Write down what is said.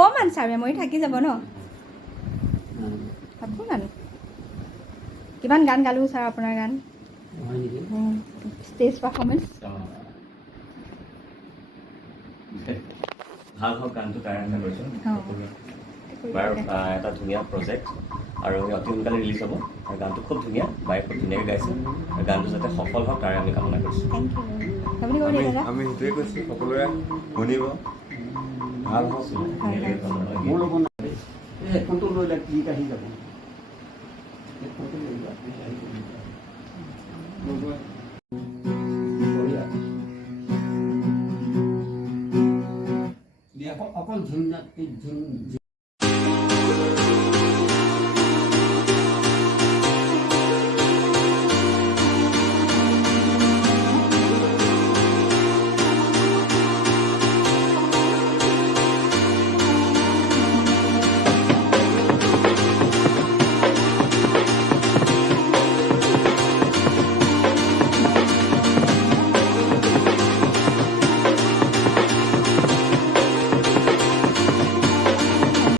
অকণমান sir memory থাকি যাব ন অকণমান কিমান গান গালোঁ ছাৰ আপোনাৰ গান ষ্টেজ পাৰফৰ্মেঞ্চ ভাল হওক গানটো তাৰে আশা কৰিছোঁ বাৰু এটা ধুনীয়া প্ৰজেক্ট আৰু অতি সোনকালে ৰিলিজ হ'ব আৰু গানটো খুব ধুনীয়া বায়ে খুব ধুনীয়াকৈ গাইছে আৰু গানটো যাতে সফল হওক তাৰে আমি কামনা কৰিছোঁ থেংক ইউ আপুনি কৈ দিয়ে দাদা আমি সেইটোৱে কৈছোঁ সকলোৱে শুনিব ভাল হওক মোৰ ল'ব নাই হেডফোনটো লৈ লওক ক্লিক আহি যাব হেডফোনটো লৈ লোৱা অকল ঝুন